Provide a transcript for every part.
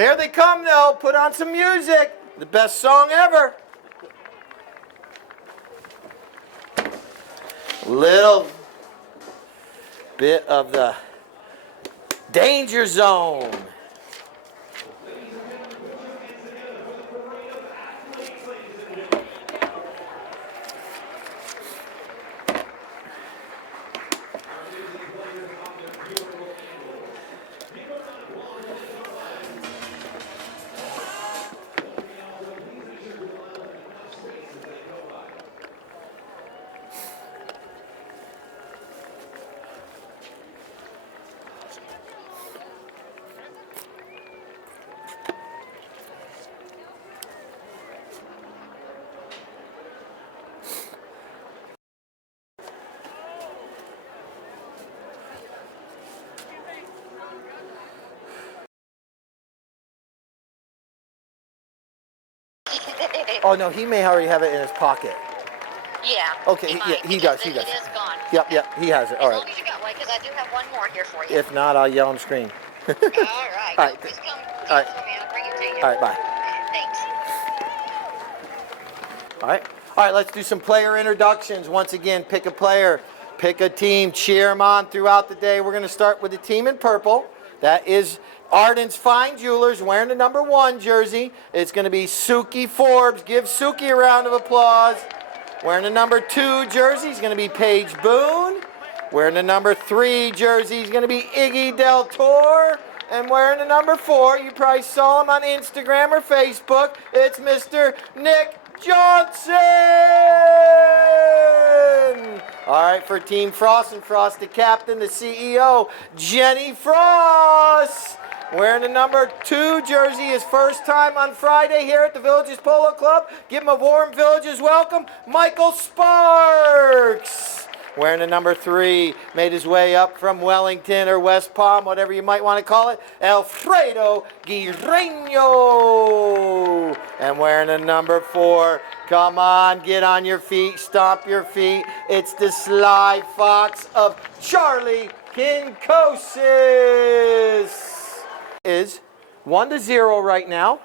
Here they come, though. Put on some music. The best song ever. Little bit of the danger zone. Oh, no, he may already have it in his pocket. Yeah. Okay, he does. It is gone. Yep, he has it. All right. As long as you got one, because I do have one more here for you. If not, I'll yell on the screen. All right. All right. Just come All right. for me. I'll bring it to you. All right, bye. Thanks. All right, let's do some player introductions. Once again, pick a player, pick a team, cheer them on throughout the day. We're going to start with the team in purple. That is Arden's Fine Jewelers wearing the number 1 jersey. It's going to be Suki Forbes. Give Suki a round of applause. Wearing the number 2 jersey is going to be Paige Boone. Wearing the number 3 jersey is going to be Iggy Del Toro. And wearing the number 4, you probably saw him on Instagram or Facebook, it's Mr. Nick Johnson! All right, for Team Frost and Frost, the captain, the CEO, Jenny Frost. Wearing the number 2 jersey, his first time on Friday here at the Villages Polo Club. Give him a warm Villages welcome, Michael Sparks. Wearing the number 3, made his way up from Wellington or West Palm, whatever you might want to call it, Alfredo Guirreño. And wearing the number 4, come on, get on your feet, stomp your feet. It's the Sly Fox of Charlie Kinkosis. Is 1-0 right now.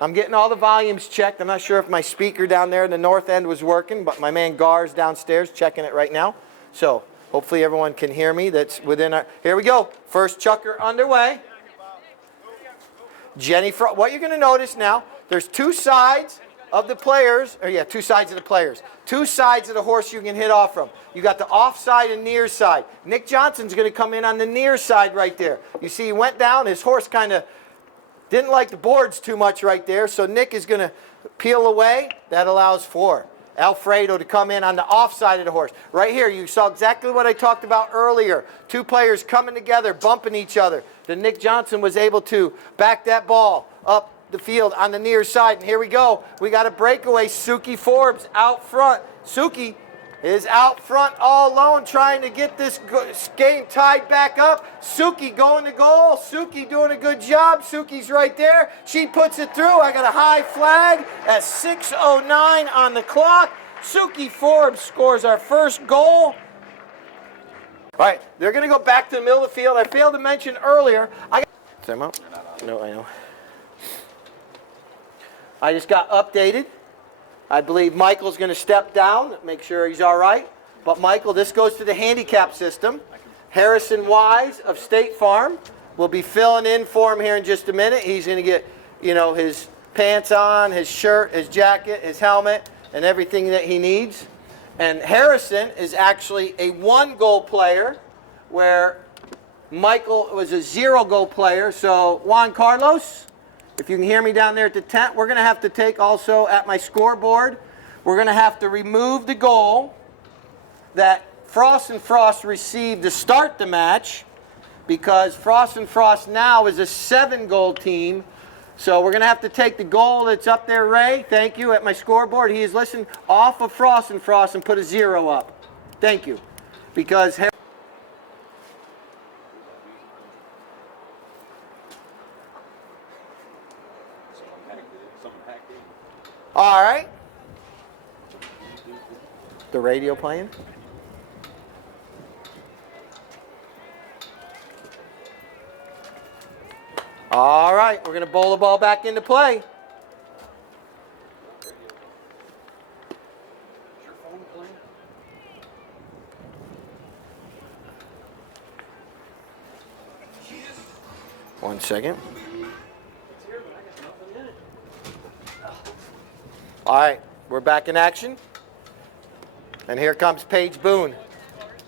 I'm getting all the volumes checked. I'm not sure if my speaker down there in the north end was working, but my man Gar's downstairs checking it right now. So hopefully everyone can hear me. That's within our... Here we go. First chucker underway. Jenny, what you're going to notice now, there's 2 sides of the players, 2 sides of the players. 2 sides of the horse you can hit off from. You got the off side and near side. Nick Johnson's going to come in on the near side right there. You see he went down, his horse kind of didn't like the boards too much right there, so Nick is going to peel away. That allows for Alfredo to come in on the off side of the horse. Right here, you saw exactly what I talked about earlier. 2 players coming together, bumping each other. Then Nick Johnson was able to back that ball up the field on the near side. And here we go. We got a breakaway. Suki Forbes out front. Suki is out front all alone trying to get this game tied back up. Suki going to goal. Suki doing a good job. Suki's right there. She puts it through. I got a high flag at 6:09 on the clock. Suki Forbes scores our first goal. All right, they're going to go back to the middle of the field. I failed to mention earlier. Time out? No, I know. I just got updated. I believe Michael's going to step down, make sure he's all right. But Michael, this goes to the handicap system. Harrison Wise of State Farm will be filling in for him here in just a minute. He's going to get, his pants on, his shirt, his jacket, his helmet, and everything that he needs. And Harrison is actually a 1-goal player, where Michael was a 0-goal player. So Juan Carlos, if you can hear me down there at the tent, we're going to have to take also at my scoreboard, we're going to have to remove the goal that Frost and Frost received to start the match, because Frost and Frost now is a 7-goal team. So we're going to have to take the goal that's up there, Ray, thank you, at my scoreboard. He is listening off of Frost and put a 0 up. Thank you. Because... All right. The radio playing? All right, we're going to bowl the ball back into play. One second. All right, we're back in action. And here comes Paige Boone.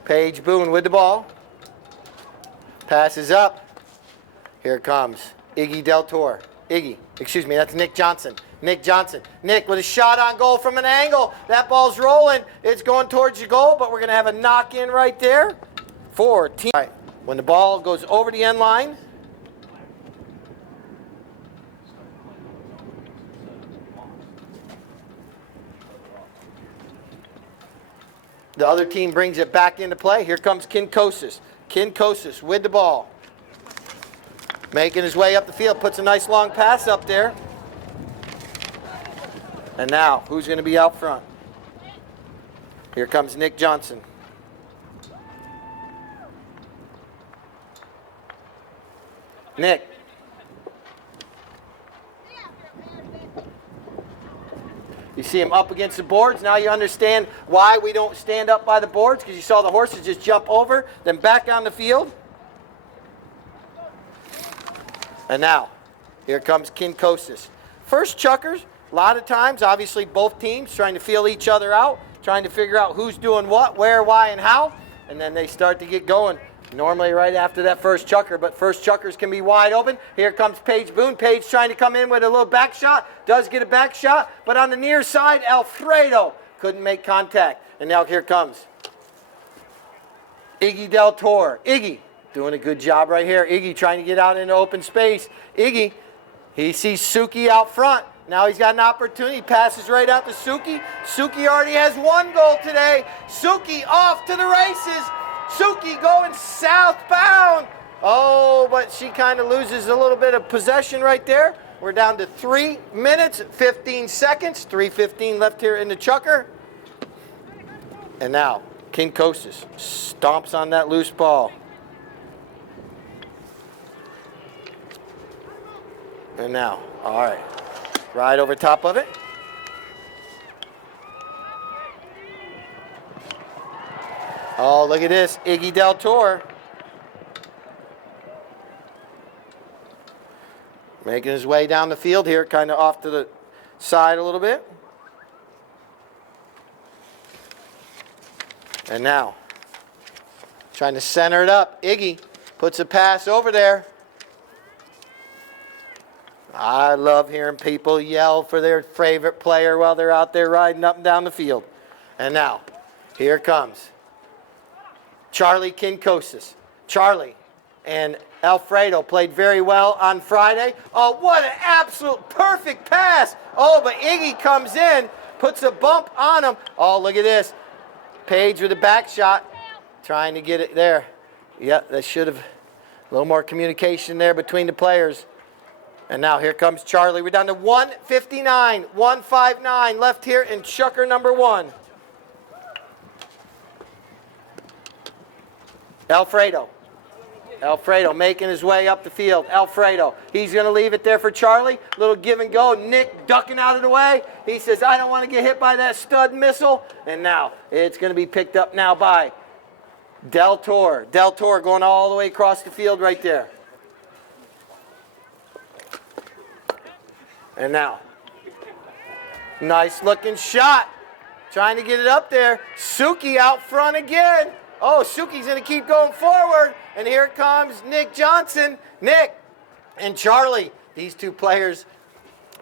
Paige Boone with the ball. Passes up. Here comes Iggy Del Toro. Excuse me, that's Nick Johnson. Nick Johnson. Nick with a shot on goal from an angle. That ball's rolling. It's going towards the goal, but we're going to have a knock-in right there for team. All right, when the ball goes over the end line, the other team brings it back into play. Here comes Kinkosis. Kinkosis with the ball. Making his way up the field. Puts a nice long pass up there. And now, who's going to be out front? Here comes Nick Johnson. Nick. You see him up against the boards. Now you understand why we don't stand up by the boards, because you saw the horses just jump over, then back on the field. And now, here comes Kinkosis. First chuckers, a lot of times, obviously both teams trying to feel each other out, trying to figure out who's doing what, where, why, and how, and then they start to get going. Normally right after that first chucker, but first chuckers can be wide open. Here comes Paige Boone. Paige trying to come in with a little back shot. Does get a back shot, but on the near side, Alfredo couldn't make contact. And now here comes Iggy Del Toro. Iggy doing a good job right here. Iggy trying to get out into open space. Iggy, he sees Suki out front. Now he's got an opportunity. Passes right out to Suki. Suki already has one goal today. Suki off to the races. Suki going southbound. Oh, but she kind of loses a little bit of possession right there. We're down to 3 minutes, 15 seconds. 3:15 left here in the chukker. And now, Kinkosis stomps on that loose ball. And now, all right, right over top of it. Oh, look at this, Iggy Del Toro. Making his way down the field here, kind of off to the side a little bit. And now, trying to center it up. Iggy puts a pass over there. I love hearing people yell for their favorite player while they're out there riding up and down the field. And now, here comes Charlie Kinkosis. Charlie and Alfredo played very well on Friday. Oh, what an absolute perfect pass. Oh, but Iggy comes in, puts a bump on him. Oh, look at this. Paige with a back shot, trying to get it there. Yeah, that should have a little more communication there between the players. And now here comes Charlie. We're down to 1:59, 1:59 left here in chukker number 1. Alfredo making his way up the field. Alfredo, he's going to leave it there for Charlie. Little give and go. Nick ducking out of the way. He says, I don't want to get hit by that stud missile. And now it's going to be picked up now by Del Toro. Del Toro going all the way across the field right there. And now, nice looking shot. Trying to get it up there. Suki out front again. Oh, Suki's going to keep going forward. And here comes Nick Johnson. Nick and Charlie, these two players,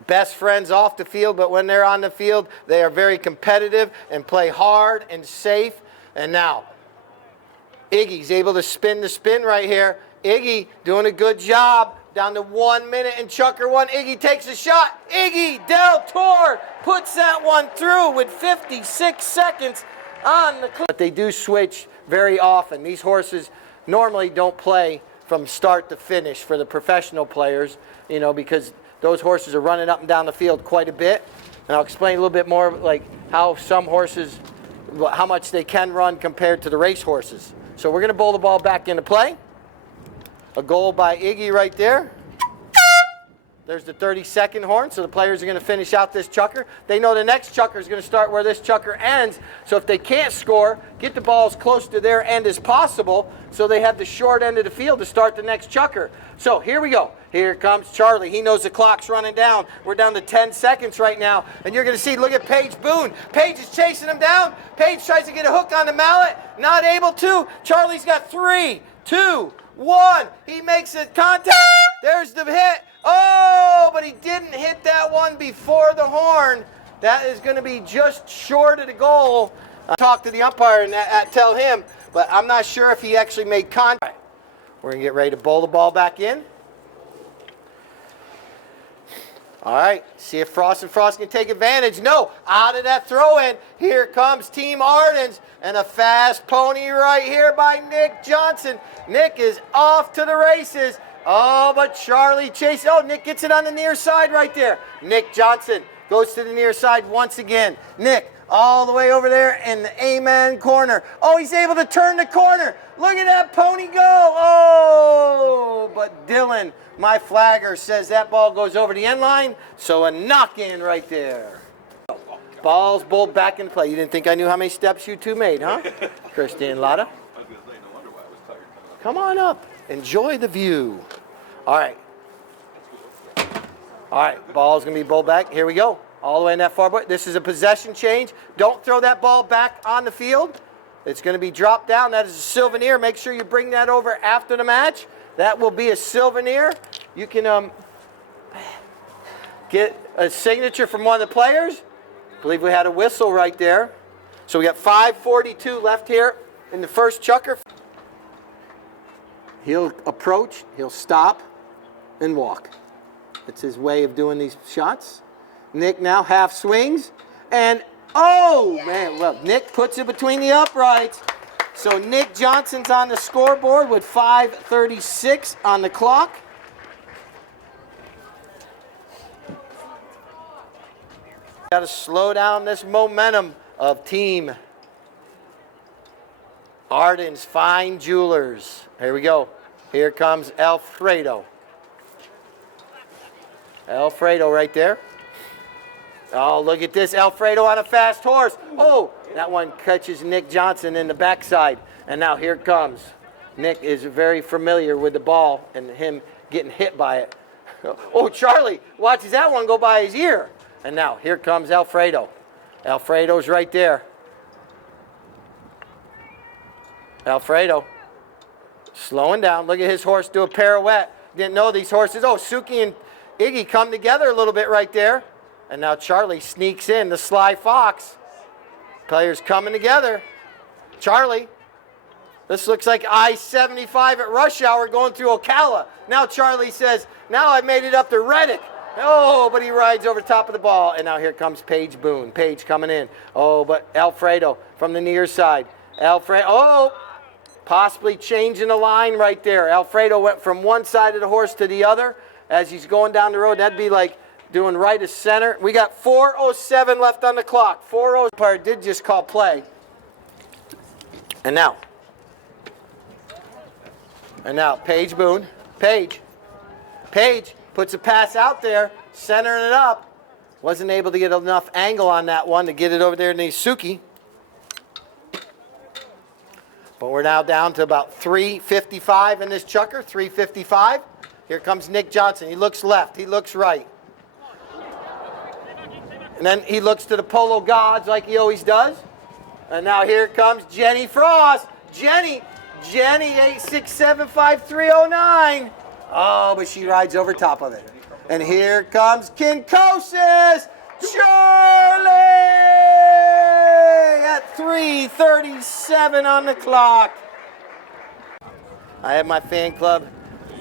best friends off the field, but when they're on the field, they are very competitive and play hard and safe. And now, Iggy's able to spin the spin right here. Iggy doing a good job. Down to 1 minute in chukker 1. Iggy takes a shot. Iggy Del Toro puts that one through with 56 seconds on the clock. But they do switch very often. These horses normally don't play from start to finish for the professional players, you know, because those horses are running up and down the field quite a bit. And I'll explain a little bit more like how some horses, how much they can run compared to the race horses. So we're going to bowl the ball back into play. A goal by Iggy right there. There's the 30-second horn, so the players are going to finish out this chukker. They know the next chukker is going to start where this chukker ends, so if they can't score, get the ball as close to their end as possible so they have the short end of the field to start the next chukker. So here we go. Here comes Charlie. He knows the clock's running down. We're down to 10 seconds right now, and you're going to see, look at Paige Boone. Paige is chasing him down. Paige tries to get a hook on the mallet, not able to. Charlie's got 3, 2, 1. He makes a contact. There's the hit. Oh, but he didn't hit that one before the horn. That is going to be just short of the goal. Talk to the umpire and tell him, but I'm not sure if he actually made contact. We're going to get ready to bowl the ball back in. All right, see if Frost can take advantage. No, out of that throw-in. Here comes Team Ardens, and a fast pony right here by Nick Johnson. Nick is off to the races. Oh, but Charlie chases. Oh, Nick gets it on the near side right there. Nick Johnson goes to the near side once again. Nick all the way over there in the amen corner. Oh, he's able to turn the corner. Look at that pony go. Oh, but Dylan, my flagger, says that ball goes over the end line. So a knock-in right there. Ball's bowled back in play. You didn't think I knew how many steps you two made, huh? Christine Lotta. Come on up. Enjoy the view. All right. All right, ball's going to be bowled back. Here we go. All the way in that far boy. This is a possession change. Don't throw that ball back on the field. It's going to be dropped down. That is a souvenir. Make sure you bring that over after the match. That will be a souvenir. You can get a signature from one of the players. I believe we had a whistle right there. So we got 5:42 left here in the first chukker. He'll approach, he'll stop, and walk. It's his way of doing these shots. Nick now half swings, and oh, man, well, Nick puts it between the uprights. So Nick Johnson's on the scoreboard with 5:36 on the clock. Got to slow down this momentum of Team Ardens Fine Jewelers. Here we go. Here comes Alfredo. Alfredo right there. Oh, look at this. Alfredo on a fast horse. Oh, that one catches Nick Johnson in the backside. And now here comes. Nick is very familiar with the ball and him getting hit by it. Oh, Charlie watches that one go by his ear. And now here comes Alfredo. Alfredo's right there. Alfredo slowing down. Look at his horse do a pirouette. Didn't know these horses. Oh, Suki and Iggy come together a little bit right there. And now Charlie sneaks in, the sly fox. Players coming together. Charlie, this looks like I-75 at rush hour going through Ocala. Now Charlie says, now I made it up to Reddick. Oh, but he rides over top of the ball. And now here comes Paige Boone. Paige coming in. Oh, but Alfredo from the near side. Alfredo, oh, possibly changing the line right there. Alfredo went from one side of the horse to the other as he's going down the road. That'd be like doing right as center. We got 4:07 left on the clock. 4:07. Umpire did just call play. And now Paige Boone. Paige puts a pass out there, centering it up. Wasn't able to get enough angle on that one to get it over there to Suki. But we're now down to about 3:55 in this chukker. 3:55. Here comes Nick Johnson. He looks left. He looks right. And then he looks to the Polo gods like he always does. And now here comes Jenny Frost. Jenny 8675309. Oh, but she rides over top of it. And here comes Kinkosis. Charlie at 3:37 on the clock. I have my fan club.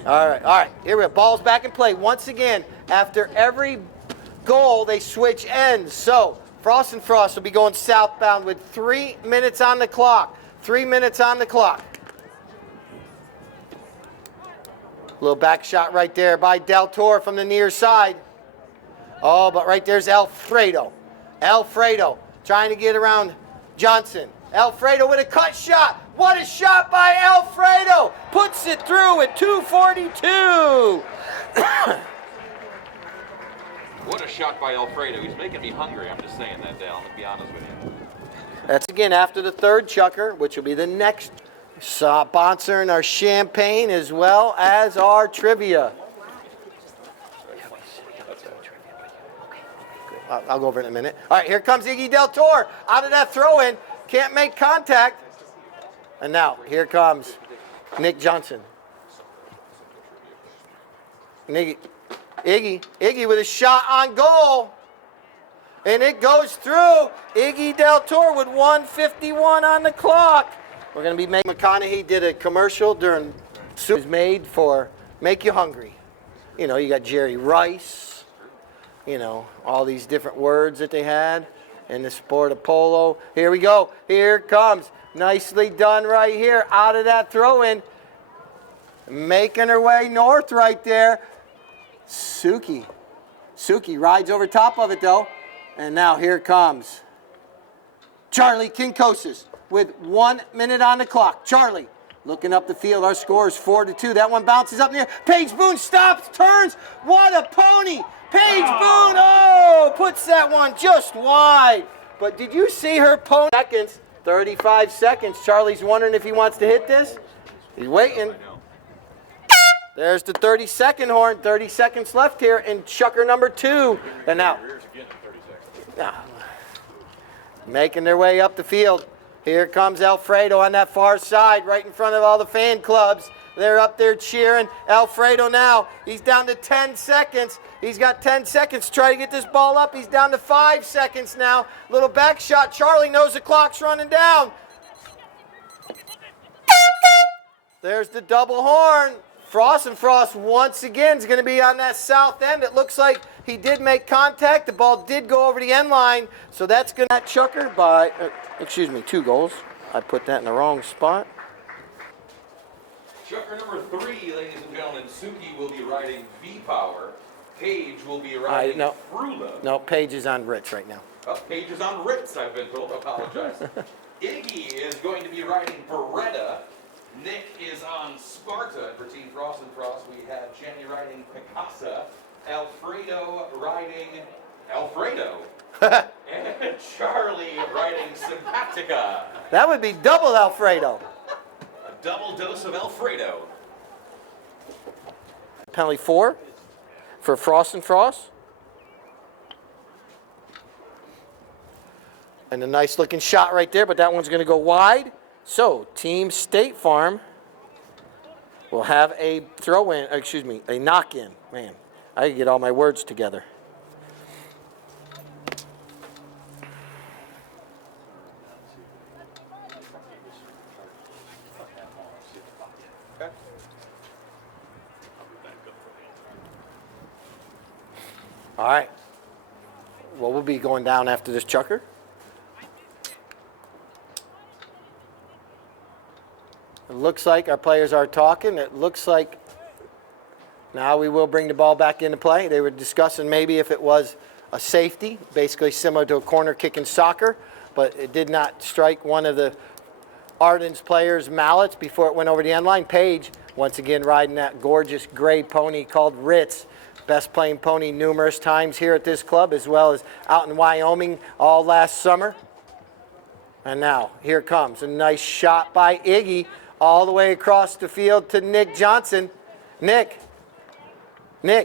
All right, here we go. Ball's back in play once again. After every goal, they switch ends. So Frost and Frost will be going southbound with 3 minutes on the clock. 3 minutes on the clock. Little back shot right there by Del Toro from the near side. Oh, but right there's Alfredo. Alfredo trying to get around Johnson. Alfredo with a cut shot. What a shot by Alfredo. Puts it through at 2:42. What a shot by Alfredo. He's making me hungry. I'm just saying that, Dale. I'm going to be honest with you. That's again after the third chucker, which will be the next sponsoring our champagne as well as our trivia. I'll go over it in a minute. All right, here comes Iggy Del Toro out of that throw-in. Can't make contact. And now, here comes Nick Johnson. Iggy with a shot on goal. And it goes through. Iggy Del Toro with 1:51 on the clock. We're going to be making McConaughey did a commercial during soup made for Make You Hungry. You know, you got Jerry Rice, you know, all these different words that they had in the sport of polo. Here we go. Here it comes. Nicely done right here out of that throw-in. Making her way north right there. Suki rides over top of it though. And now here comes Charlie Kinkosis with 1 minute on the clock. Charlie looking up the field. Our score is 4-2. That one bounces up in the air. Paige Boone stops, turns. What a pony. Paige Boone, puts that one just wide. But did you see her pony? 35 seconds. Charlie's wondering if he wants to hit this. He's waiting. There's the 30-second horn. 30 seconds left here in chucker number 2. And now, making their way up the field. Here comes Alfredo on that far side, right in front of all the fan clubs. They're up there cheering. Alfredo now, he's down to 10 seconds. He's got 10 seconds to try to get this ball up. He's down to 5 seconds now. Little back shot. Charlie knows the clock's running down. There's the double horn. Frost and Frost once again is going to be on that south end. It looks like he did make contact. The ball did go over the end line. So that's going to chucker by, 2 goals. I put that in the wrong spot. Chucker number 3, ladies and gentlemen. Suki will be riding V-Power. Paige will be riding Frula. No, Paige is on Ritz right now. Paige is on Ritz, I've been told. I apologize. Iggy is going to be riding Beretta. Nick is on Sparta. For Team Frost and Frost, we have Jenny riding Picasa. Alfredo riding Alfredo. And Charlie riding Simpatica. That would be double Alfredo. A double dose of Alfredo. Penalty 4 for Frost and Frost. And a nice looking shot right there, but that one's going to go wide. So, Team State Farm will have a throw-in, a knock-in. Man, I can get all my words together. All right. Well, we'll be going down after this chucker. It looks like our players are talking. It looks like now we will bring the ball back into play. They were discussing maybe if it was a safety, basically similar to a corner kick in soccer, but it did not strike one of the Arden's players' mallets before it went over the end line. Paige, once again, riding that gorgeous gray pony called Ritz. Best playing pony numerous times here at this club, as well as out in Wyoming all last summer. And now, here comes a nice shot by Iggy. All the way across the field to Nick Johnson. Nick,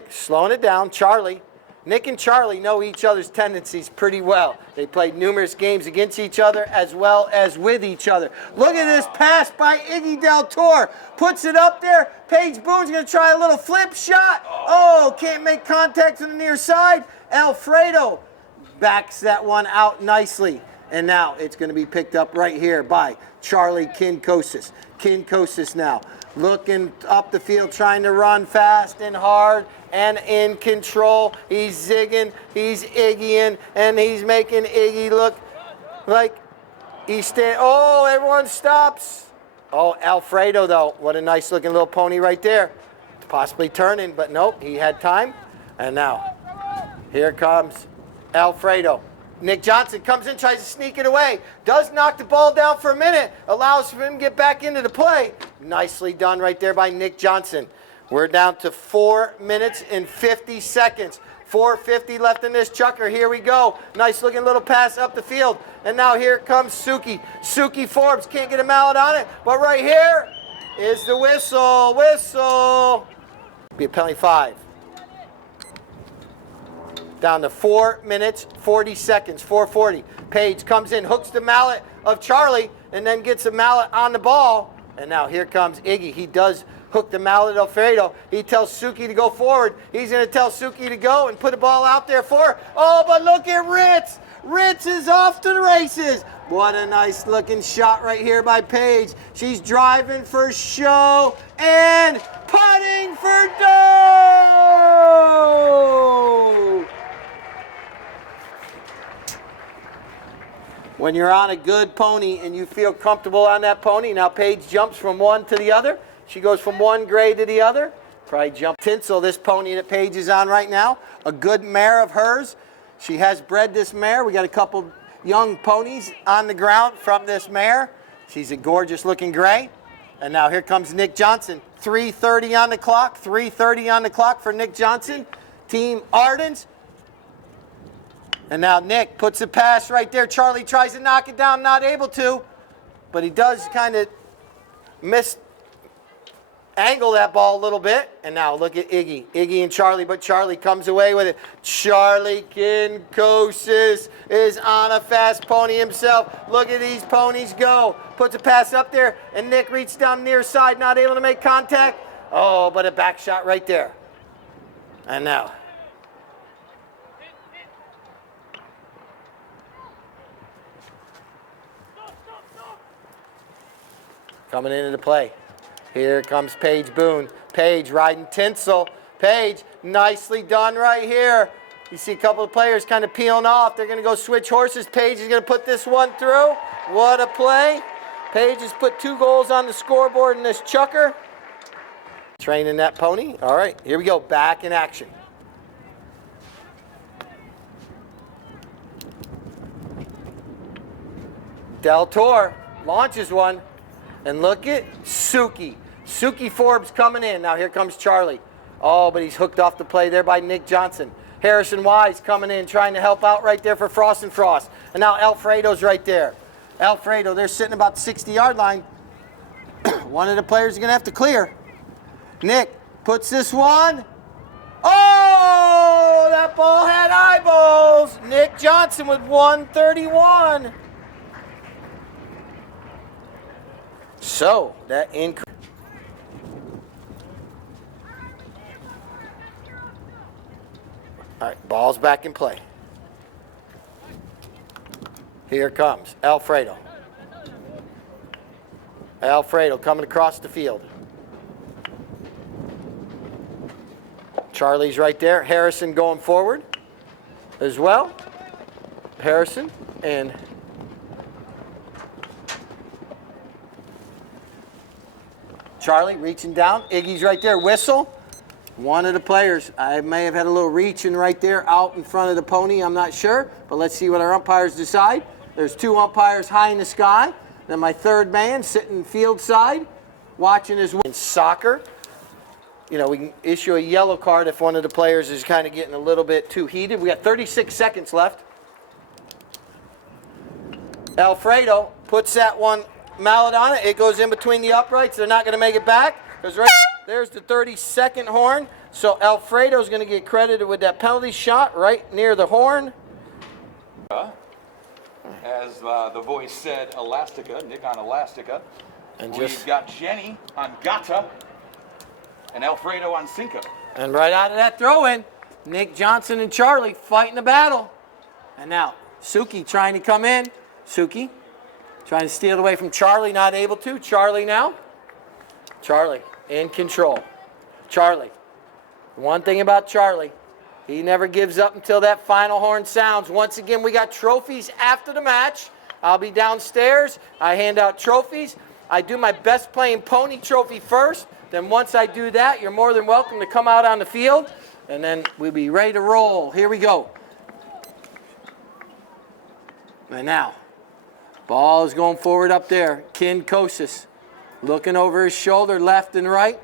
slowing it down. Charlie. Nick and Charlie know each other's tendencies pretty well. They played numerous games against each other as well as with each other. Look at this pass by Iggy Del Toro. Puts it up there. Paige Boone's going to try a little flip shot. Oh, can't make contact to the near side. Alfredo backs that one out nicely. And now it's going to be picked up right here by Charlie Kinkosis. Kinkosis now looking up the field, trying to run fast and hard and in control. He's zigging, he's Iggying, and he's making Iggy look like he's standing. Oh, everyone stops. Oh, Alfredo, though. What a nice looking little pony right there. Possibly turning, but nope, he had time. And now, here comes Alfredo. Nick Johnson comes in, tries to sneak it away. Does knock the ball down for a minute. Allows for him to get back into the play. Nicely done right there by Nick Johnson. We're down to 4 minutes and 50 seconds. 4:50 left in this chucker. Here we go. Nice looking little pass up the field. And now here comes Suki. Suki Forbes can't get a mallet on it. But right here is the whistle. Whistle. Be a penalty 5. Down to 4 minutes, 40 seconds, 4:40. Page comes in, hooks the mallet of Charlie, and then gets a mallet on the ball. And now here comes Iggy. He does hook the mallet of Alfredo. He tells Suki to go forward. He's going to tell Suki to go and put the ball out there for her. Oh, but look at Ritz. Ritz is off to the races. What a nice looking shot right here by Paige. She's driving for show and putting for dough. When you're on a good pony and you feel comfortable on that pony, now Paige jumps from one to the other. She goes from one grade to the other. Probably jump. Tinsel, this pony that Paige is on right now, a good mare of hers. She has bred this mare. We got a couple young ponies on the ground from this mare. She's a gorgeous looking gray. And now here comes Nick Johnson. 3:30 on the clock. 3:30 on the clock for Nick Johnson. Team Ardens. And now Nick puts a pass right there. Charlie tries to knock it down, not able to. But he does kind of angle that ball a little bit. And now look at Iggy. Iggy and Charlie, but Charlie comes away with it. Charlie Kinkosis is on a fast pony himself. Look at these ponies go. Puts a pass up there, and Nick reaches down near side, not able to make contact. Oh, but a back shot right there. And now coming into the play. Here comes Paige Boone. Paige riding Tinsel. Paige, nicely done right here. You see a couple of players kind of peeling off. They're going to go switch horses. Paige is going to put this one through. What a play. Paige has put 2 goals on the scoreboard in this chucker. Training that pony. All right, here we go. Back in action. Del Toro launches one. And look at Suki. Suki Forbes coming in. Now here comes Charlie. Oh, but he's hooked off the play there by Nick Johnson. Harrison Wise coming in, trying to help out right there for Frost and Frost. And now Alfredo's right there. Alfredo, they're sitting about the 60-yard line. One of the players is going to have to clear. Nick puts this one. Oh, that ball had eyeballs. Nick Johnson with 131. So, that increase. All right, ball's back in play. Here comes Alfredo. Alfredo coming across the field. Charlie's right there. Harrison going forward as well. Harrison and Charlie reaching down. Iggy's right there. Whistle. One of the players. I may have had a little reaching right there out in front of the pony. I'm not sure. But let's see what our umpires decide. There's 2 umpires high in the sky. Then my third man sitting field side watching his win. In soccer, you know, we can issue a yellow card if one of the players is kind of getting a little bit too heated. We got 36 seconds left. Alfredo puts that one mallet on it. It goes in between the uprights. They're not going to make it back because right there's the 30-second horn. So Alfredo's going to get credited with that penalty shot right near the horn. As the voice said, Elastica, Nick on Elastica. And We've got Jenny on Gata and Alfredo on Cinco. And right out of that throw-in, Nick Johnson and Charlie fighting the battle. And now Suki trying to come in. Suki trying to steal it away from Charlie, not able to. Charlie now. Charlie in control. Charlie. One thing about Charlie, he never gives up until that final horn sounds. Once again, we got trophies after the match. I'll be downstairs. I hand out trophies. I do my best playing pony trophy first. Then once I do that, you're more than welcome to come out on the field. And then we'll be ready to roll. Here we go. And now, ball is going forward up there. Kinkosis looking over his shoulder left and right.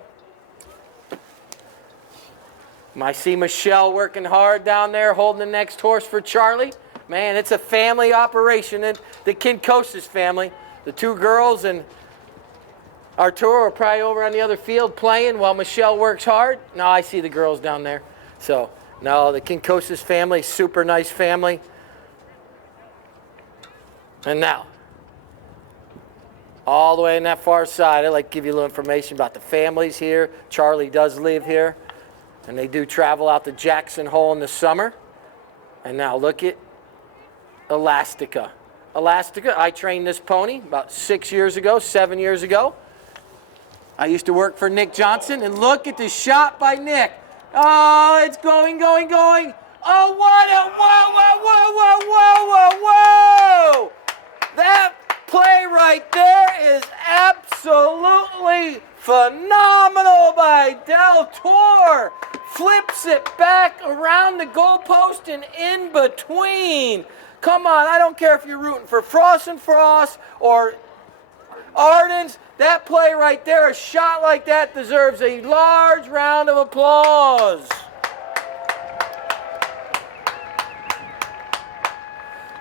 I see Michelle working hard down there, holding the next horse for Charlie. Man, it's a family operation. And the Kinkosis family, the two girls and Arturo are probably over on the other field playing while Michelle works hard. No, I see the girls down there. So, no, the Kinkosis family, super nice family. And now, all the way on that far side, I'd like to give you a little information about the families here. Charlie does live here, and they do travel out to Jackson Hole in the summer. And now look at Elastica. Elastica, I trained this pony about 6 years ago, 7 years ago. I used to work for Nick Johnson, and look at the shot by Nick. Oh, it's going, going, going. Oh, what a, whoa, whoa, whoa, whoa, whoa, whoa, whoa. That play right there is absolutely phenomenal by Del Toro. Flips it back around the goalpost and in between. Come on, I don't care if you're rooting for Frost and Frost or Ardens. That play right there, a shot like that deserves a large round of applause.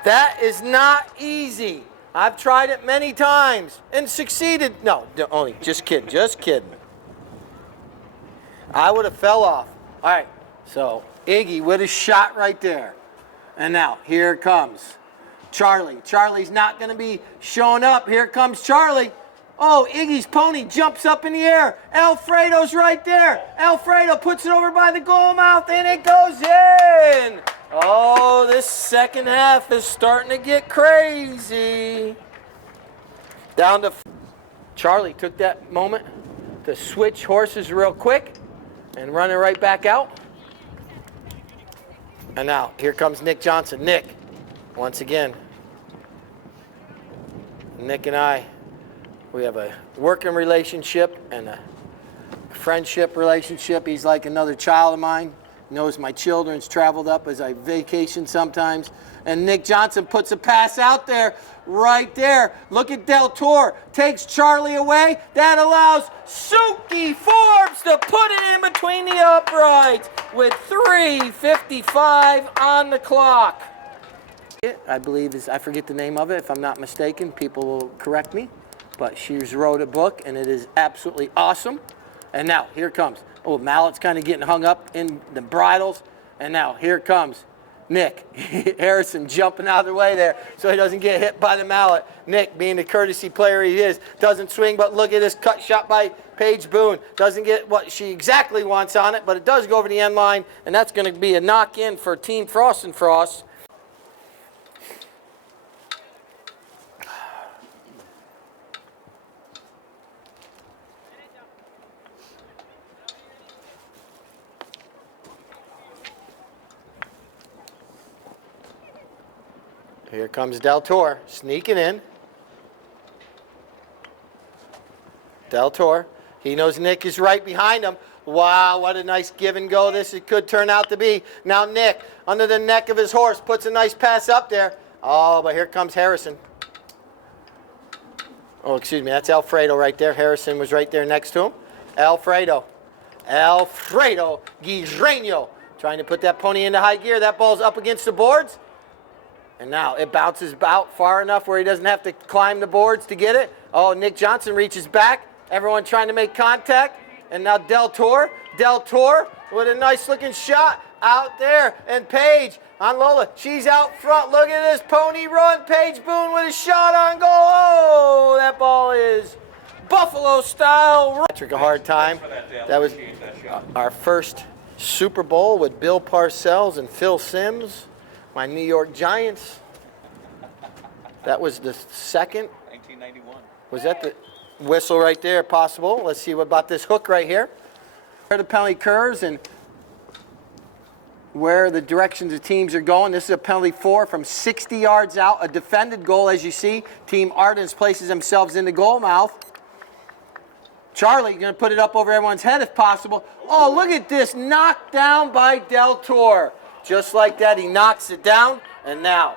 That is not easy. I've tried it many times and succeeded. No, only just kidding, just kidding. I would have fell off. All right, so Iggy with a shot right there. And now, here comes Charlie. Charlie's not going to be showing up. Here comes Charlie. Oh, Iggy's pony jumps up in the air. Alfredo's right there. Alfredo puts it over by the goal mouth, and it goes in. Oh, this second half is starting to get crazy. Down to Charlie took that moment to switch horses real quick and run it right back out. And now, here comes Nick Johnson. Nick, once again, Nick and I, we have a working relationship and a friendship relationship. He's like another child of mine. Knows my children's traveled up as I vacation sometimes. And Nick Johnson puts a pass out there, right there. Look at Del Toro, takes Charlie away. That allows Suki Forbes to put it in between the uprights with 3:55 on the clock. I believe I forget the name of it, if I'm not mistaken. People will correct me. But she's wrote a book, and it is absolutely awesome. And now, here comes. Oh, Mallet's kind of getting hung up in the bridles. And now, here comes Nick Harrison jumping out of the way there so he doesn't get hit by the mallet. Nick, being the courtesy player he is, doesn't swing, but look at this cut shot by Paige Boone. Doesn't get what she exactly wants on it, but it does go over the end line, and that's going to be a knock-in for Team Frost and Frost. Here comes Del Toro, sneaking in. Del Toro, he knows Nick is right behind him. Wow, what a nice give and go this could turn out to be. Now Nick, under the neck of his horse, puts a nice pass up there. Oh, but here comes Harrison. Oh, excuse me, that's Alfredo right there. Harrison was right there next to him. Alfredo Guirreño, trying to put that pony into high gear. That ball's up against the boards. And now it bounces out far enough where he doesn't have to climb the boards to get it. Oh, Nick Johnson reaches back. Everyone trying to make contact. And now Del Toro with a nice looking shot out there. And Paige on Lola. She's out front. Look at this pony run. Paige Boone with a shot on goal. Oh, that ball is Buffalo style. Took a hard time. That was our first Super Bowl with Bill Parcells and Phil Simms. My New York Giants. That was the second. 1991. Was that the whistle right there? Possible. Let's see what about this hook right here. Where the penalty curves and where the directions the teams are going. This is a penalty 4 from 60 yards out. A defended goal, as you see. Team Ardens places themselves in the goal mouth. Charlie going to put it up over everyone's head if possible. Oh, look at this. Knocked down by Del Toro. Just like that, he knocks it down, and now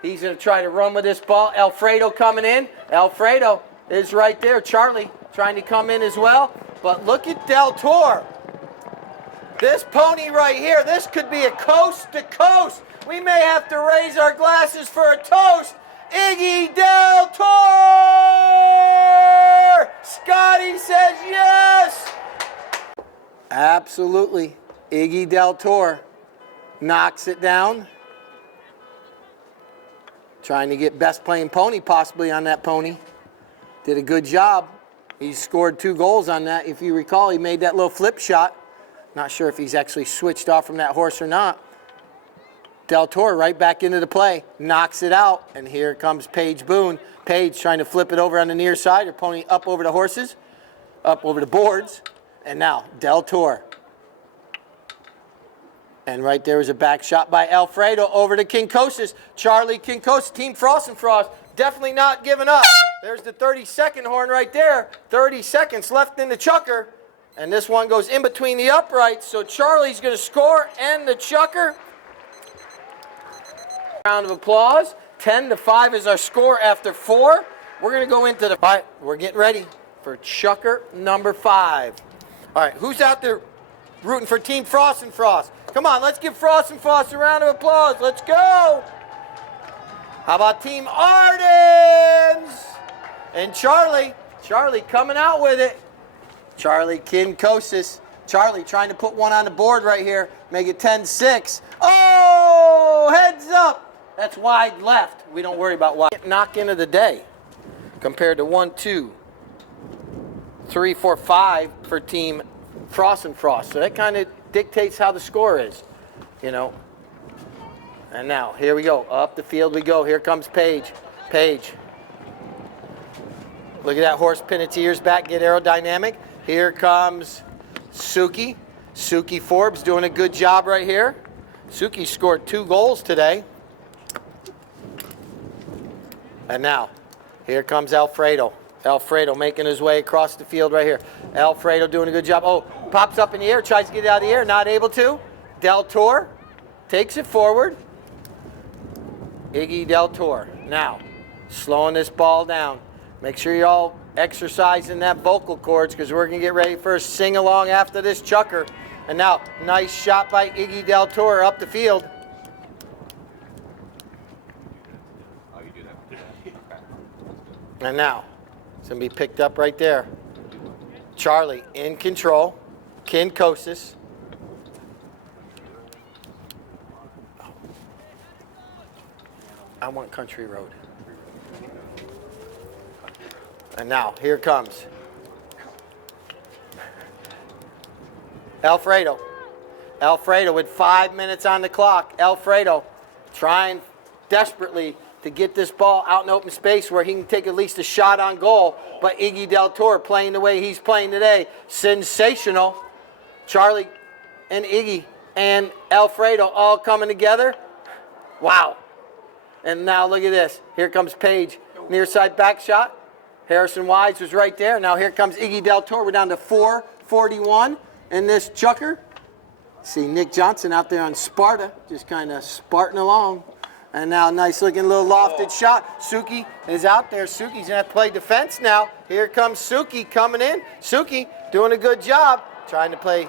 he's going to try to run with this ball. Alfredo coming in. Alfredo is right there. Charlie trying to come in as well. But look at Del Toro. This pony right here, this could be a coast to coast. We may have to raise our glasses for a toast. Iggy Del Toro! Scotty says yes! Absolutely. Iggy Del Toro knocks it down. Trying to get best playing pony possibly on that pony. Did a good job. He scored 2 goals on that. If you recall, he made that little flip shot. Not sure if he's actually switched off from that horse or not. Del Toro right back into the play. Knocks it out. And here comes Paige Boone. Paige trying to flip it over on the near side. Her pony up over the horses. Up over the boards. And now Del Toro. And right there was a back shot by Alfredo over to Kinkosis. Charlie Kinkosis, Team Frost and Frost, definitely not giving up. There's the 30-second horn right there. 30 seconds left in the chucker. And this one goes in between the uprights. So Charlie's going to score and the chucker. Round of applause. 10-5 is our score after 4. We're going to go into the... All right, we're getting ready for chucker number 5. All right, who's out there rooting for Team Frost and Frost? Come on, let's give Frost and Frost a round of applause. Let's go. How about Team Ardens? And Charlie coming out with it. Charlie Kinkosis. Charlie trying to put one on the board right here. Make it 10-6. Oh, heads up. That's wide left. We don't worry about wide. Knock in of the day compared to 1, 2, 3, 4, 5 for Team Frost and Frost. So that kind of dictates how the score is, you know. And now, here we go. Up the field we go. Here comes Paige. Paige. Look at that horse pin its ears back, get aerodynamic. Here comes Suki. Suki Forbes doing a good job right here. Suki scored 2 goals today. And now, here comes Alfredo. Alfredo making his way across the field right here. Alfredo doing a good job. Oh, pops up in the air, tries to get it out of the air, not able to. Del Toro takes it forward. Iggy Del Toro. Now, slowing this ball down. Make sure you're all exercising that vocal cords because we're going to get ready for a sing-along after this chucker. And now, nice shot by Iggy Del Toro up the field. And now, it's going to be picked up right there. Charlie in control. Kinkosis. I want Country Road. And now, here comes Alfredo. Alfredo with 5 minutes on the clock. Alfredo trying desperately to get this ball out in open space where he can take at least a shot on goal. But Iggy Del Toro playing the way he's playing today. Sensational. Charlie and Iggy and Alfredo all coming together. Wow. And now look at this. Here comes Paige. Near side back shot. Harrison Wise was right there. Now here comes Iggy Del Toro. We're down to 4:41 in this chucker. See Nick Johnson out there on Sparta, just kind of Spartan along. And now nice looking little lofted shot. Suki is out there. Suki's going to have to play defense now. Here comes Suki coming in. Suki doing a good job. Trying to play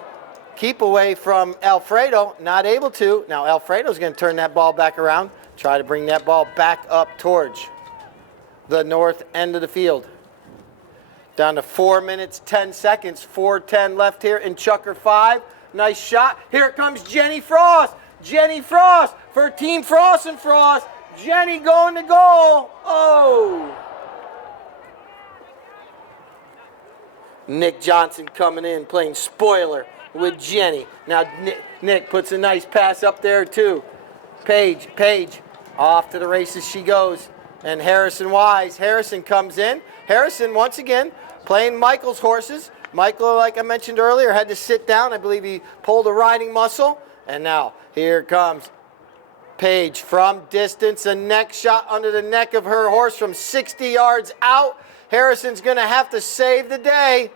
keep away from Alfredo. Not able to. Now Alfredo's going to turn that ball back around. Try to bring that ball back up towards the north end of the field. Down to 4 minutes, 10 seconds. 4:10 left here in chucker 5. Nice shot. Here comes Jenny Frost. Jenny Frost for Team Frost and Frost. Jenny going to goal. Oh. Nick Johnson coming in, playing spoiler with Jenny. Now Nick puts a nice pass up there too. Paige, off to the races she goes. And Harrison Wise. Harrison comes in. Harrison, once again, playing Michael's horses. Michael, like I mentioned earlier, had to sit down. I believe he pulled a riding muscle. And now, here comes Paige from distance. A neck shot under the neck of her horse from 60 yards out. Harrison's going to have to save the day.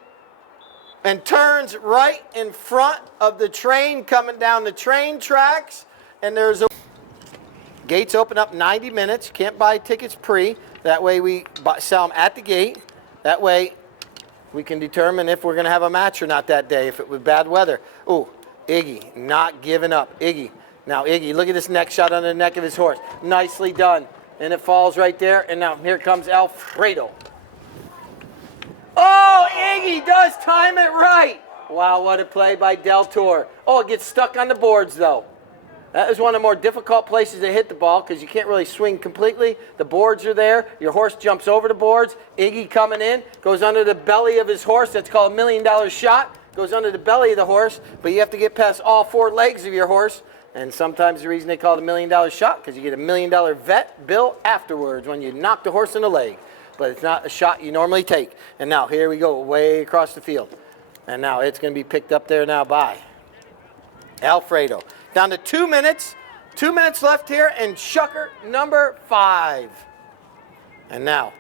And turns right in front of the train coming down the train tracks. And there's a... Gates open up 90 minutes. Can't buy tickets pre. That way we sell them at the gate. That way we can determine if we're going to have a match or not that day, if it was bad weather. Ooh, Iggy not giving up. Iggy. Now Iggy, look at this neck shot on the neck of his horse. Nicely done. And it falls right there. And now here comes Alfredo. Oh, Iggy does time it right. Wow, what a play by Del Toro. Oh, it gets stuck on the boards, though. That is one of the more difficult places to hit the ball because you can't really swing completely. The boards are there. Your horse jumps over the boards. Iggy coming in, goes under the belly of his horse. That's called $1 million shot. Goes under the belly of the horse, but you have to get past all 4 legs of your horse. And sometimes the reason they call it $1 million shot because you get $1 million vet bill afterwards when you knock the horse in the leg. But it's not a shot you normally take. And now here we go, way across the field. And now it's going to be picked up there now by Alfredo. Down to 2 minutes. 2 minutes left here, and chucker number 5. And now,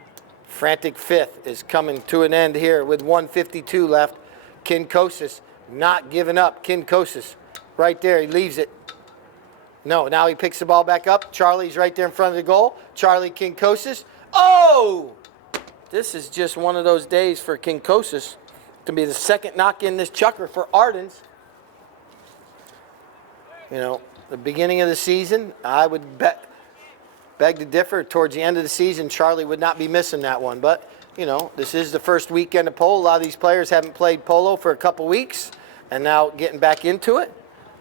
frantic 5th is coming to an end here with 1:52 left. Kinkosis not giving up. Kinkosis right there. He leaves it. No, now he picks the ball back up. Charlie's right there in front of the goal. Charlie Kinkosis. Oh! This is just one of those days for Kinkosis to be the second knock in this chucker for Ardens. You know, the beginning of the season, I would beg to differ. Towards the end of the season, Charlie would not be missing that one. But, you know, this is the first weekend of polo. A lot of these players haven't played polo for a couple weeks and now getting back into it.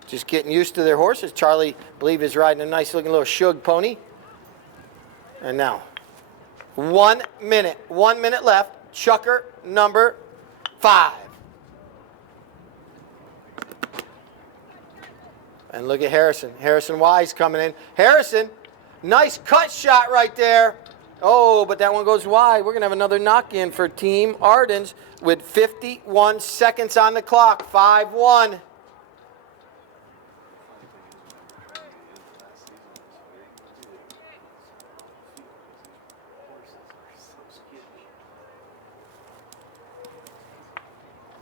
Just getting used to their horses. Charlie, I believe, is riding a nice looking little shug pony. And now, 1 minute. 1 minute left. Chucker number 5. And look at Harrison. Harrison Wise coming in. Harrison, nice cut shot right there. Oh, but that one goes wide. We're going to have another knock-in for Team Ardens with 51 seconds on the clock. 5-1.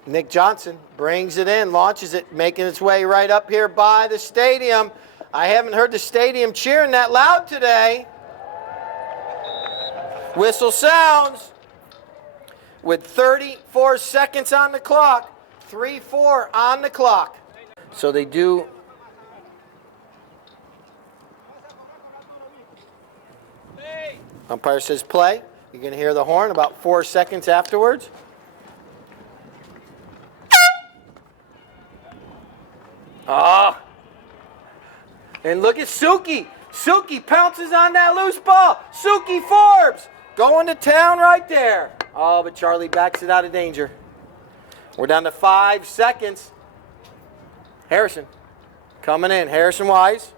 Nick Johnson brings it in, launches it, making its way right up here by the stadium. I haven't heard the stadium cheering that loud today. Whistle sounds with 34 seconds on the clock. 3-4 on the clock. So they do. Umpire says play. You're going to hear the horn about 4 seconds afterwards. Ah. And look at Suki. Suki pounces on that loose ball. Suki Forbes going to town right there. Oh, but Charlie backs it out of danger. We're down to 5 seconds. Harrison coming in. Harrison Wise.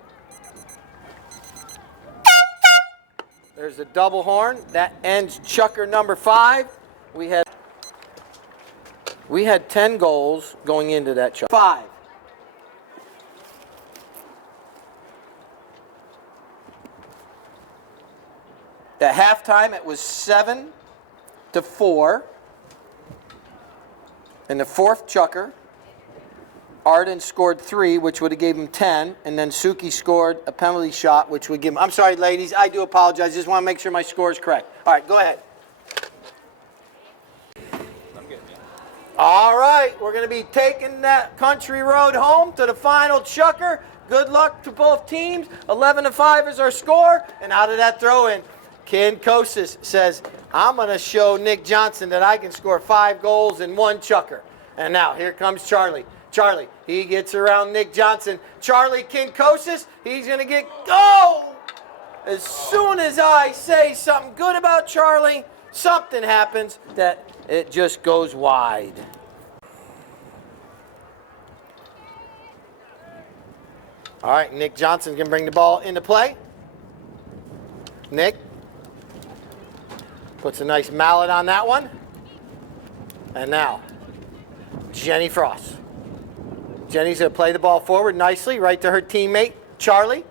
There's the double horn. That ends chucker number 5. We had 10 goals going into that chucker. 5. At halftime, it was 7-4. In the 4th chucker, Arden scored 3, which would have gave him 10, and then Suki scored a penalty shot, which would give him. I'm sorry, ladies. I do apologize. Just want to make sure my score is correct. All right, go ahead. All right, we're going to be taking that country road home to the final chucker. Good luck to both teams. 11-5 is our score, and out of that throw-in, Kinkosis says, I'm going to show Nick Johnson that I can score 5 goals in 1 chucker. And now, here comes Charlie. Charlie, he gets around Nick Johnson. Charlie Kinkosis, he's going to get go! As soon as I say something good about Charlie, something happens that it just goes wide. All right, Nick Johnson's going to bring the ball into play. Nick puts a nice mallet on that one. And now, Jenny Frost. Jenny's going to play the ball forward nicely, right to her teammate, Charlie.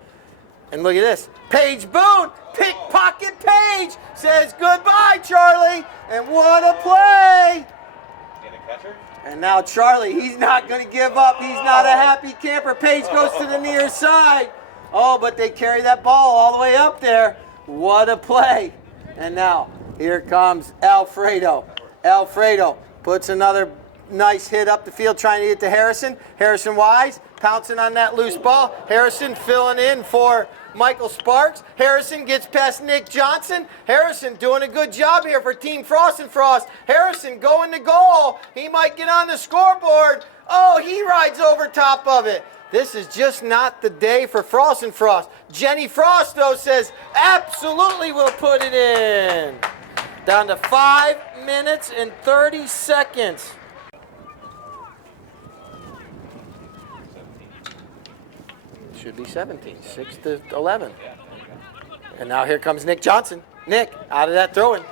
And look at this. Paige Boone, pickpocket Paige, says goodbye, Charlie. And what a play. And now Charlie, he's not going to give up. He's not a happy camper. Paige goes to the near side. Oh, but they carry that ball all the way up there. What a play. And now, here comes Alfredo. Alfredo puts another nice hit up the field trying to get to Harrison. Harrison Wise pouncing on that loose ball. Harrison filling in for Michael Sparks. Harrison gets past Nick Johnson. Harrison doing a good job here for Team Frost and Frost. Harrison going to goal. He might get on the scoreboard. Oh, he rides over top of it. This is just not the day for Frost and Frost. Jenny Frost, though, says absolutely we'll put it in. Down to 5 minutes and 30 seconds. Should be 17, 6 to 11. And now here comes Nick Johnson. Nick, out of that throwing.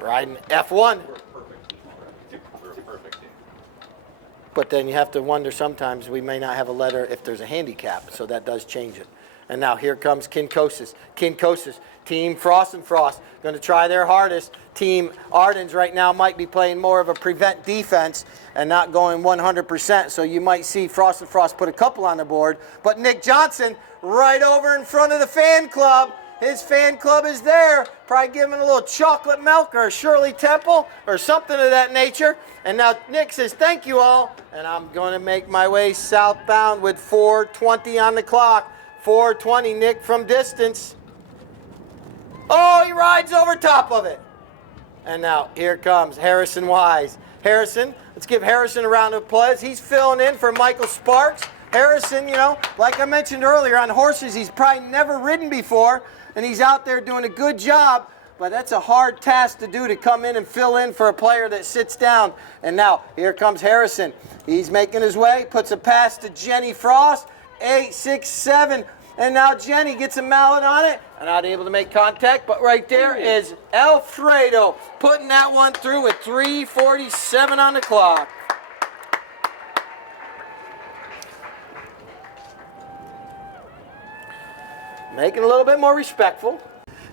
Riding F1. But then you have to wonder sometimes we may not have a letter if there's a handicap, so that does change it. And now here comes Kinkosis. Kinkosis, Team Frost and Frost, going to try their hardest. Team Ardens right now might be playing more of a prevent defense and not going 100%, so you might see Frost and Frost put a couple on the board. But Nick Johnson right over in front of the fan club. His fan club is there, probably giving a little chocolate milk or a Shirley Temple or something of that nature. And now Nick says, thank you all, and I'm going to make my way southbound with 4:20 on the clock. 4:20, Nick from distance. Oh, he rides over top of it. And now here comes Harrison Wise. Harrison, let's give Harrison a round of applause. He's filling in for Michael Sparks. Harrison, you know, like I mentioned earlier, on horses he's probably never ridden before, and he's out there doing a good job, but that's a hard task to do, to come in and fill in for a player that sits down. And now, here comes Harrison. He's making his way, puts a pass to Jenny Frost, 8, 6, 7, and now Jenny gets a mallet on it, and not able to make contact, but right there is Alfredo putting that one through with 3:47 on the clock. Making it a little bit more respectful.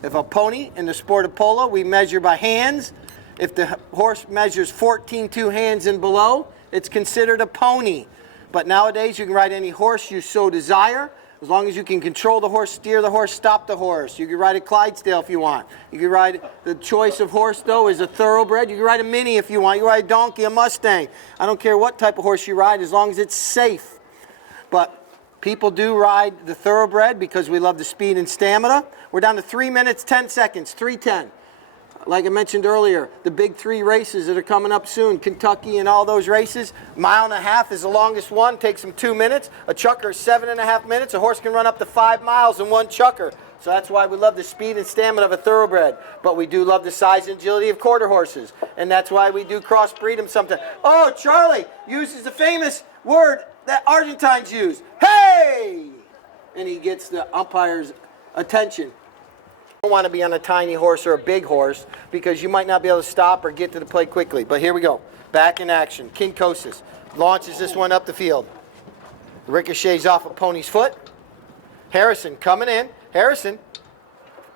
If a pony in the sport of polo, we measure by hands. If the horse measures 14.2 hands and below, it's considered a pony. But nowadays you can ride any horse you so desire, as long as you can control the horse, steer the horse, stop the horse. You can ride a Clydesdale if you want. You can ride, the choice of horse though is a thoroughbred. You can ride a mini if you want. You can ride a donkey, a Mustang. I don't care what type of horse you ride as long as it's safe. But people do ride the thoroughbred because we love the speed and stamina. We're down to 3 minutes, 10 seconds, 3:10. Like I mentioned earlier, the big 3 races that are coming up soon, Kentucky and all those races, 1.5 miles is the longest one, takes them 2 minutes. A chukker is 7.5 minutes. A horse can run up to 5 miles in one chukker. So that's why we love the speed and stamina of a thoroughbred. But we do love the size and agility of quarter horses. And that's why we do crossbreed them sometimes. Oh, Charlie uses the famous word that Argentines use. Hey! And he gets the umpire's attention. You don't want to be on a tiny horse or a big horse because you might not be able to stop or get to the plate quickly. But here we go. Back in action. Kinkosis launches this one up the field. Ricochets off a pony's foot. Harrison coming in. Harrison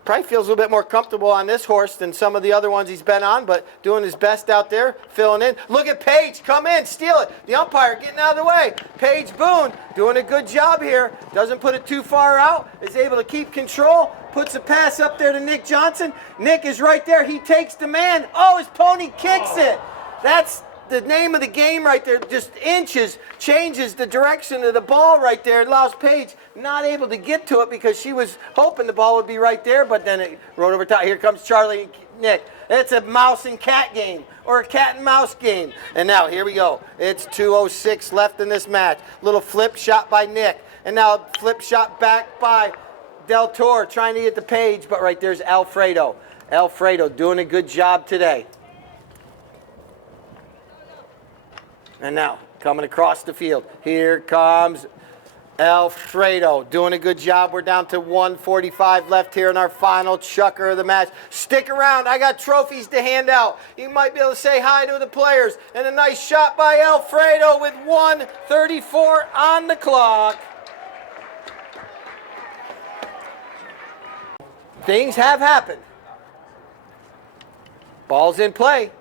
probably feels a little bit more comfortable on this horse than some of the other ones he's been on, but doing his best out there, filling in. Look at Paige, come in, steal it. The umpire getting out of the way. Paige Boone doing a good job here. Doesn't put it too far out, is able to keep control, puts a pass up there to Nick Johnson. Nick is right there, he takes the man. Oh, his pony kicks it. That's the name of the game right there. Just inches, changes the direction of the ball right there. It allows Paige not able to get to it because she was hoping the ball would be right there, but then it rode over top. Here comes Charlie and Nick. It's a mouse and cat game, or a cat and mouse game. And now, here we go. It's 2:06 left in this match. Little flip shot by Nick. And now flip shot back by Del Toro, trying to get the Paige, but right there's Alfredo. Alfredo doing a good job today. And now, coming across the field, here comes Alfredo doing a good job. We're down to 1:45 left here in our final chukker of the match. Stick around. I got trophies to hand out. You might be able to say hi to the players. And a nice shot by Alfredo with 1:34 on the clock. Things have happened. Ball's in play.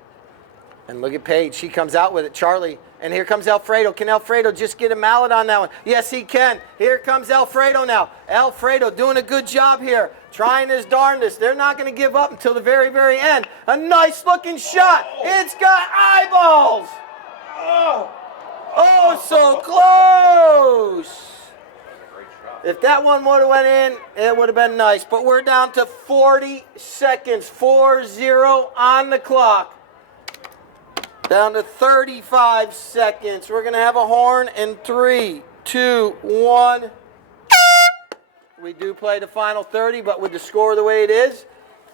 And look at Paige. She comes out with it. Charlie. And here comes Alfredo. Can Alfredo just get a mallet on that one? Yes, he can. Here comes Alfredo now. Alfredo doing a good job here. Trying his darndest. They're not going to give up until the very, very end. A nice looking shot. It's got eyeballs. Oh, so close. If that one would have went in, it would have been nice. But we're down to 40 seconds. 4-0 on the clock. Down to 35 seconds. We're going to have a horn in 3, 2, 1. We do play the final 30, but with the score the way it is,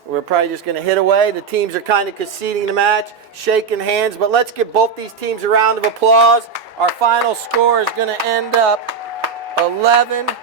we're probably just going to hit away. The teams are kind of conceding the match, shaking hands. But let's give both these teams a round of applause. Our final score is going to end up 11-8.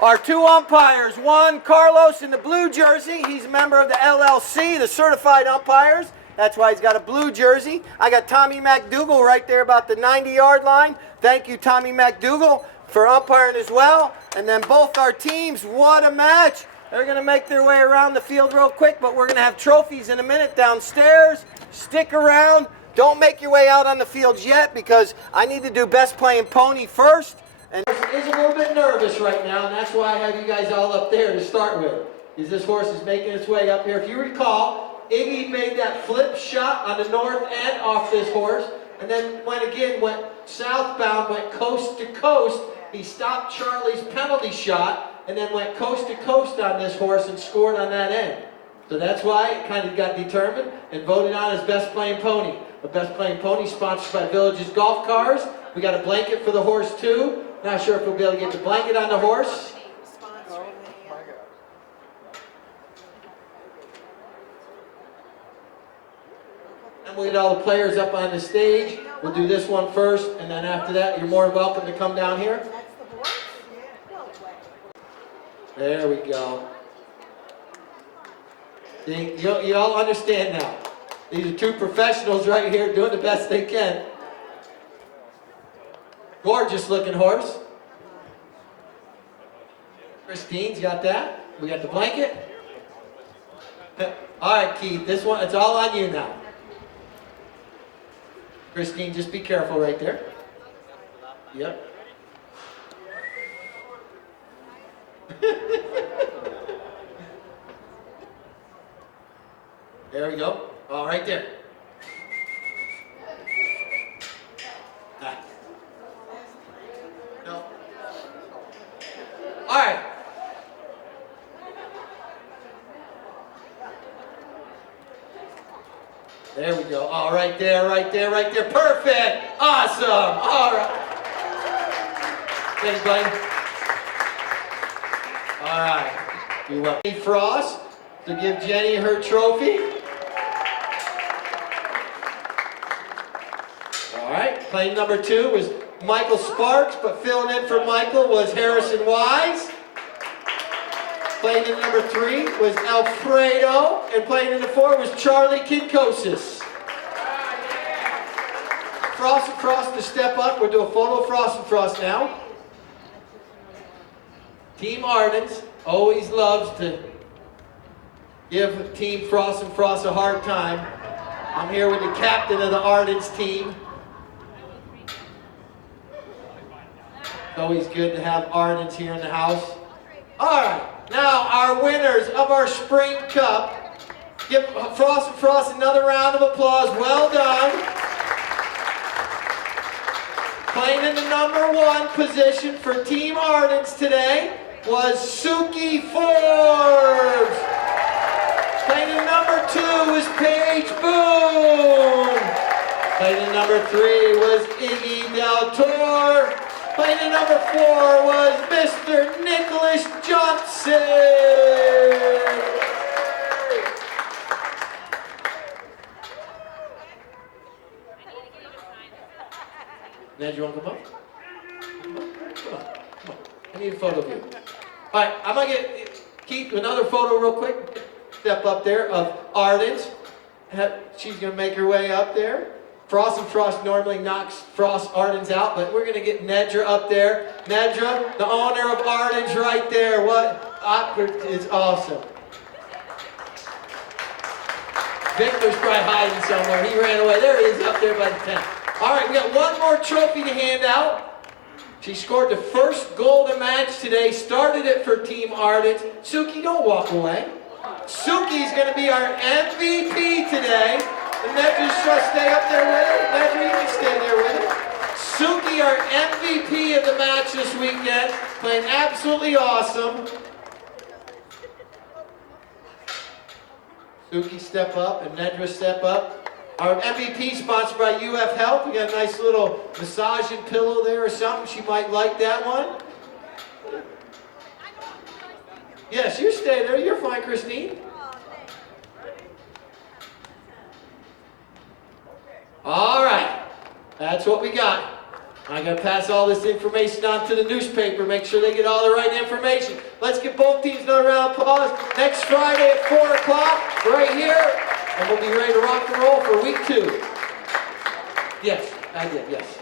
Our two umpires, one, Carlos in the blue jersey. He's a member of the LLC, the certified umpires. That's why he's got a blue jersey. I got Tommy McDougal right there about the 90-yard line. Thank you, Tommy McDougal, for umpiring as well. And then both our teams, what a match. They're going to make their way around the field real quick, but we're going to have trophies in a minute downstairs. Stick around. Don't make your way out on the fields yet because I need to do best playing pony first. And is a little bit nervous right now, and that's why I have you guys all up there to start with. Is this horse is making its way up here. If you recall, Iggy made that flip shot on the north end off this horse, and then went southbound, went coast to coast. He stopped Charlie's penalty shot, and then went coast to coast on this horse and scored on that end. So that's why it kind of got determined and voted on as best playing pony. The best playing pony sponsored by Villages Golf Cars. We got a blanket for the horse too. Not sure if we'll be able to get the blanket on the horse. And we'll get all the players up on the stage. We'll do this one first, and then after that, you're more than welcome to come down here. There we go. See, you all understand now. These are two professionals right here doing the best they can. Gorgeous looking horse. Christine's got that. We got the blanket. All right, Keith, this one, it's all on you now. Christine, just be careful right there. Yep. There we go. All right there. No. All right. There we go. All right there, right there, right there. Perfect. Awesome. All right. Thanks, buddy. All right. You're welcome. Frost to give Jenny her trophy. All right. Claim number 2 was Michael Sparks, but filling in for Michael was Harrison Wise. Playing in number 3 was Alfredo, and playing in the 4 was Charlie Kinkosis. Frost and Frost to step up. We'll do a photo of Frost and Frost now. Team Ardens always loves to give Team Frost and Frost a hard time. I'm here with the captain of the Ardens team. It's always good to have Ardens here in the house. All right. Now, our winners of our Spring Cup. Give Frost and Frost another round of applause. Well done. Playing in the number 1 position for Team Ardens today was Suki Forbes. Playing in number 2 was Paige Boone. Playing in number 3 was Iggy Del Toro. Playing in number 4 was Mr. Nicholas Johnson. Ned, you want to come up? Come on, come on. I need a photo of you. All right, I'm going to get Keith another photo real quick. Step up there of Ardens. She's going to make her way up there. Frost and Frost normally knocks Frost Ardens out, but we're going to get Nedra up there. Nedra, the owner of Ardens right there. What is awesome. Victor's probably hiding somewhere. He ran away. There he is up there by the tent. All right, we got one more trophy to hand out. She scored the first goal of the match today. Started it for Team Ardens. Suki, don't walk away. Suki's going to be our MVP today. And Nedra just stay up there with her. Nedra, you can stay there with her. Suki, our MVP of the match this weekend, playing absolutely awesome. Suki, step up, and Nedra, step up. Our MVP sponsored by UF Health. We got a nice little massaging pillow there or something. She might like that one. Yes, you stay there. You're fine, Christine. All right. That's what we got. I'm going to pass all this information on to the newspaper, make sure they get all the right information. Let's give both teams another round of applause. Next Friday at 4 o'clock, right here, and we'll be ready to rock and roll for week 2. Yes, I did, yes.